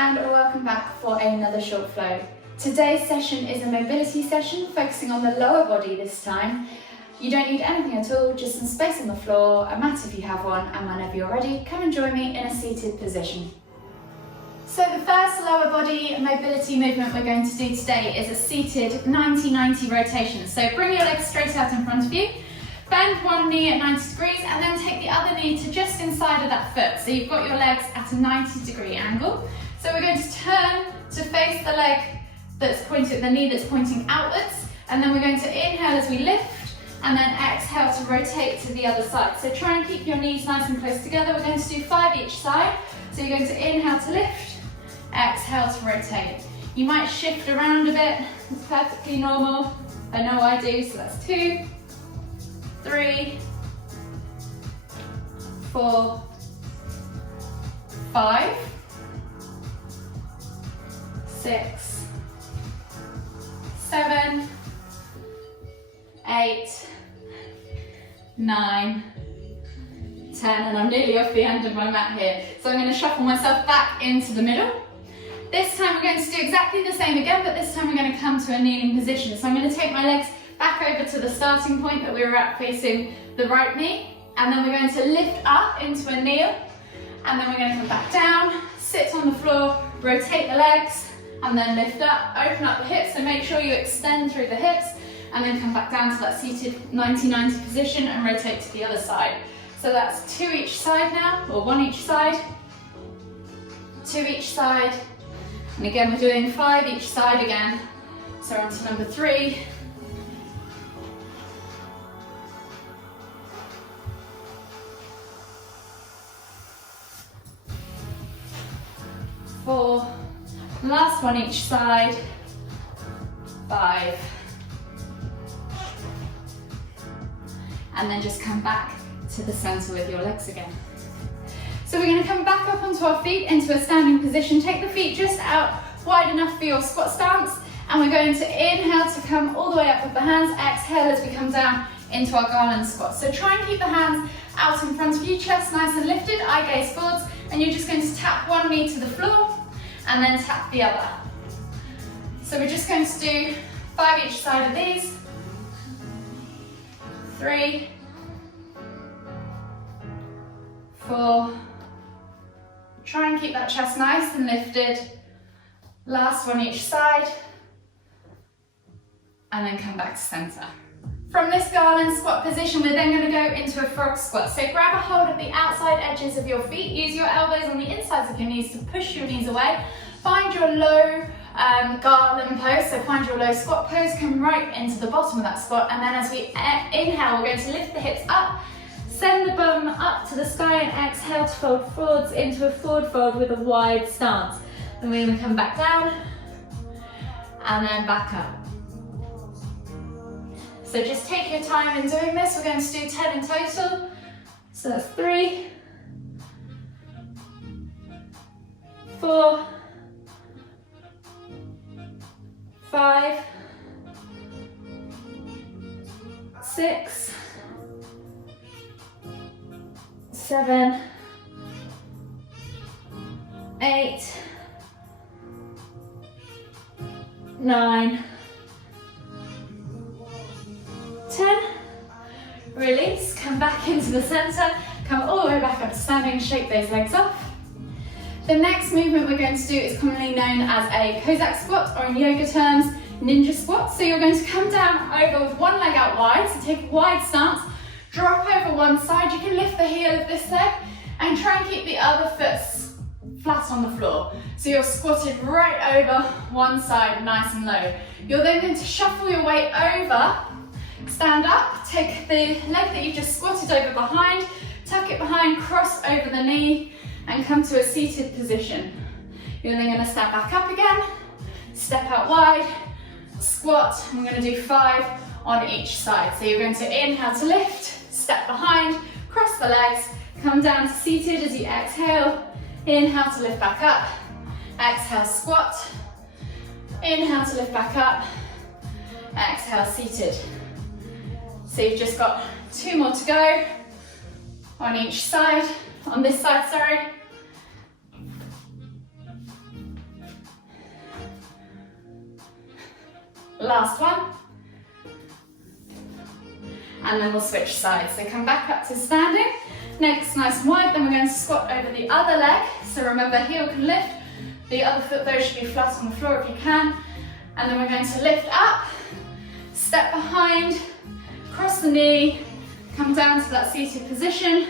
and welcome back for another short flow. Today's session is a mobility session focusing on the lower body this time. You don't need anything at all, just some space on the floor, a mat if you have one, and whenever you're ready, come and join me in a seated position. So the first lower body mobility movement we're going to do today is a seated 90-90 rotation. So bring your legs straight out in front of you, bend one knee at 90 degrees and then take the other knee to just inside of that foot. So you've got your legs at a 90-degree angle. So we're going to turn to face the leg that's pointing, the knee that's pointing outwards, and then we're going to inhale as we lift and then exhale to rotate to the other side. So try and keep your knees nice and close together. We're going to do 5 each side. So you're going to inhale to lift, exhale to rotate. You might shift around a bit, it's perfectly normal. I know I do, so that's 2, 3, 4, 5, 6, 7, 8, 9, 10, and I'm nearly off the end of my mat here. So I'm going to shuffle myself back into the middle. This time we're going to do exactly the same again, but this time we're going to come to a kneeling position. So I'm going to take my legs back over to the starting point that we were at facing the right knee, and then we're going to lift up into a kneel, and then we're going to come back down, sit on the floor, rotate the legs, and then lift up, open up the hips, and make sure you extend through the hips, and then come back down to that seated 90-90 position and rotate to the other side. So that's 2 each side now, or 1 each side, 2 each side, and again we're doing 5 each side again. So on to number 3, 4, last one each side, 5, and then just come back to the center with your legs again. So we're going to come back up onto our feet into a standing position. Take the feet just out wide enough for your squat stance, and we're going to inhale to come all the way up with the hands, exhale as we come down into our garland squat. So try and keep the hands out in front of you, chest nice and lifted, eye gaze forwards, and you're just going to tap one knee to the floor and then tap the other. So we're just going to do 5 each side of these. 3, 4, try and keep that chest nice and lifted. Last one each side, and then come back to center. From this garland squat position, we're then going to go into a frog squat. So grab a hold of the outside edges of your feet, use your elbows on the insides of your knees to push your knees away. Find your low garland pose, so find your low squat pose, come right into the bottom of that squat, and then as we inhale, we're going to lift the hips up, send the bum up to the sky, and exhale to fold forwards into a forward fold with a wide stance. Then we're going to come back down, and then back up. So just take your time in doing this. We're going to do 10 in total. So that's 3, 4, 5, 6, 7, 8, 9, 10, release, come back into the center, come all the way back up to standing, shake those legs off. The next movement we're going to do is commonly known as a Kozak Squat, or in yoga terms, ninja squat. So you're going to come down over with one leg out wide, so take a wide stance, drop over one side, you can lift the heel of this leg, and try and keep the other foot flat on the floor. So you're squatted right over one side, nice and low. You're then going to shuffle your way over, stand up, take the leg that you've just squatted over behind, tuck it behind, cross over the knee, and come to a seated position. You're then going to stand back up again, step out wide, squat, and we're going to do 5 on each side. So you're going to inhale to lift, step behind, cross the legs, come down to seated as you exhale, inhale to lift back up, exhale squat, inhale to lift back up, exhale seated. So you've just got 2 more to go on each side, on this side, sorry. Last one. And then we'll switch sides. So come back up to standing. Next, nice and wide. Then we're going to squat over the other leg. So remember, heel can lift. The other foot though should be flat on the floor if you can. And then we're going to lift up, step behind, cross the knee, come down to that seated position,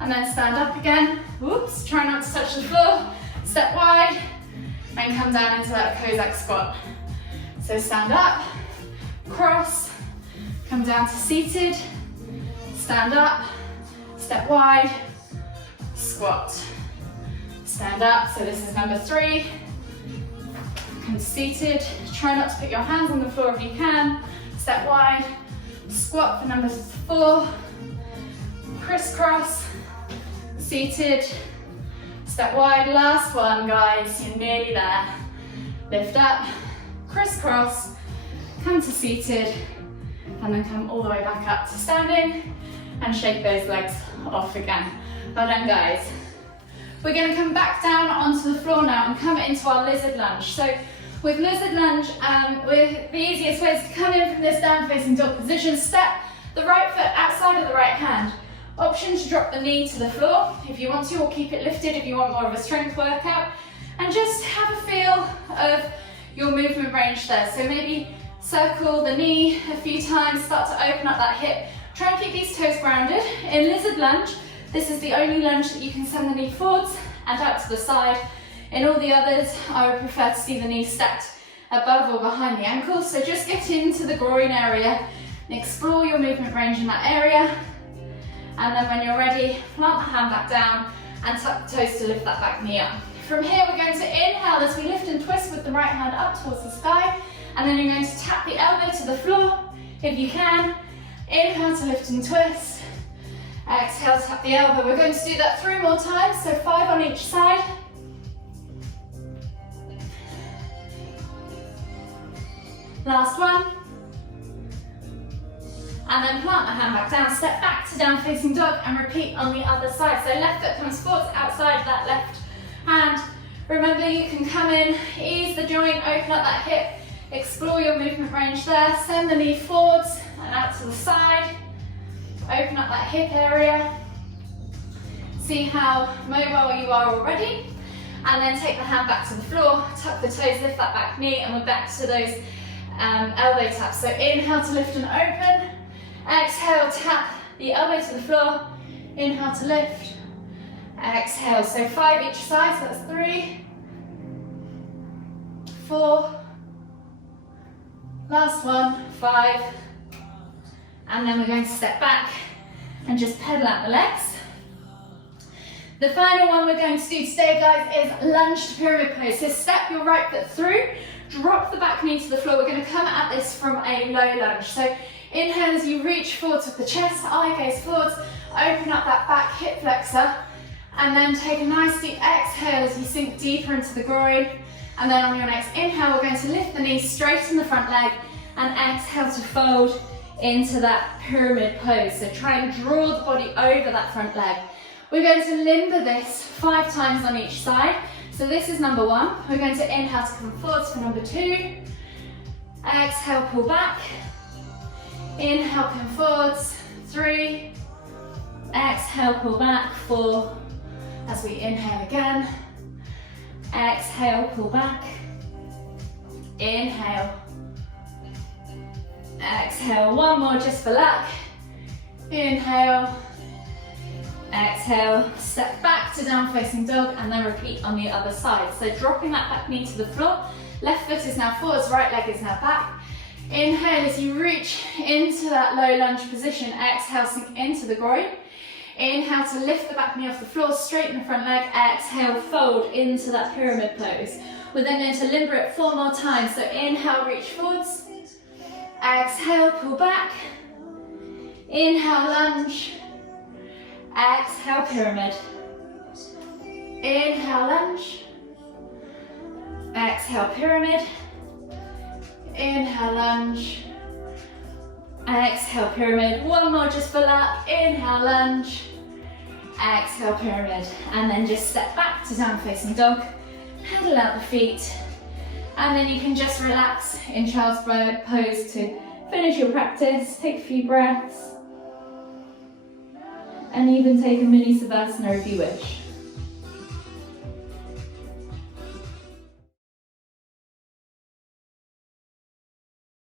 and then stand up again. Whoops, try not to touch the floor. Step wide, and come down into that Kozak squat. So stand up, cross, come down to seated, stand up, step wide, squat. Stand up, so this is number 3. Come seated, try not to put your hands on the floor if you can. Step wide, squat for number 4. Crisscross, seated, step wide. Last one, guys, you're nearly there. Lift up, crisscross, come to seated, and then come all the way back up to standing, and shake those legs off again. Well done, guys. We're going to come back down onto the floor now and come into our lizard lunge. So with lizard lunge, the easiest way is to come in from this down facing dog position, step the right foot outside of the right hand. Option to drop the knee to the floor if you want to, or keep it lifted if you want more of a strength workout. And just have a feel of your movement range there. So maybe circle the knee a few times, start to open up that hip. Try and keep these toes grounded. In lizard lunge, this is the only lunge that you can send the knee forwards and out to the side. In all the others, I would prefer to see the knees stacked above or behind the ankles. So just get into the groin area and explore your movement range in that area. And then when you're ready, plant the hand back down and tuck the toes to lift that back knee up. From here, we're going to inhale as we lift and twist with the right hand up towards the sky. And then you're going to tap the elbow to the floor if you can. Inhale to lift and twist. Exhale, tap the elbow. We're going to do that 3 more times, so 5 on each side. Last one. And then plant the hand back down, step back to down facing dog, and repeat on the other side. So left foot comes forwards outside that left hand. Remember, you can come in, ease the joint, open up that hip, explore your movement range there, send the knee forwards and out to the side. Open up that hip area. See how mobile you are already. And then take the hand back to the floor, tuck the toes, lift that back knee, and we're back to those elbow taps. So inhale to lift and open. Exhale, tap the elbow to the floor. Inhale to lift. Exhale, so 5 each side, so that's 3, 4, last one, 5. And then we're going to step back and just pedal out the legs. The final one we're going to do today, guys, is lunge pyramid pose. So step your right foot through, drop the back knee to the floor. We're going to come at this from a low lunge. So inhale as you reach forwards with the chest, eye gaze forwards, open up that back hip flexor, and then take a nice deep exhale as you sink deeper into the groin. And then on your next inhale, we're going to lift the knee, straighten the front leg, and exhale to fold into that pyramid pose. So try and draw the body over that front leg. We're going to limber this 5 times on each side. So this is number 1. We're going to inhale to come forwards for number 2. Exhale, pull back. Inhale, come forwards. 3. Exhale, pull back. 4. As we inhale again. Exhale, pull back. Inhale. Exhale, 1 more just for luck. Inhale. Exhale, step back to down facing dog, and then repeat on the other side. So dropping that back knee to the floor. Left foot is now forwards, right leg is now back. Inhale as you reach into that low lunge position. Exhale, sink into the groin. Inhale to lift the back knee off the floor, straighten the front leg. Exhale, fold into that pyramid pose. We're then going to limber it 4 more times. So inhale, reach forwards. Exhale, pull back. Inhale, lunge. Exhale, pyramid. Inhale, lunge. Exhale, pyramid. Inhale, lunge. Exhale, pyramid. 1 more just for luck. Inhale, lunge. Exhale, pyramid. And then just step back to down facing dog. Pedal out the feet. And then you can just relax in child's pose to finish your practice. Take a few breaths. And even take a mini Savasana if you wish.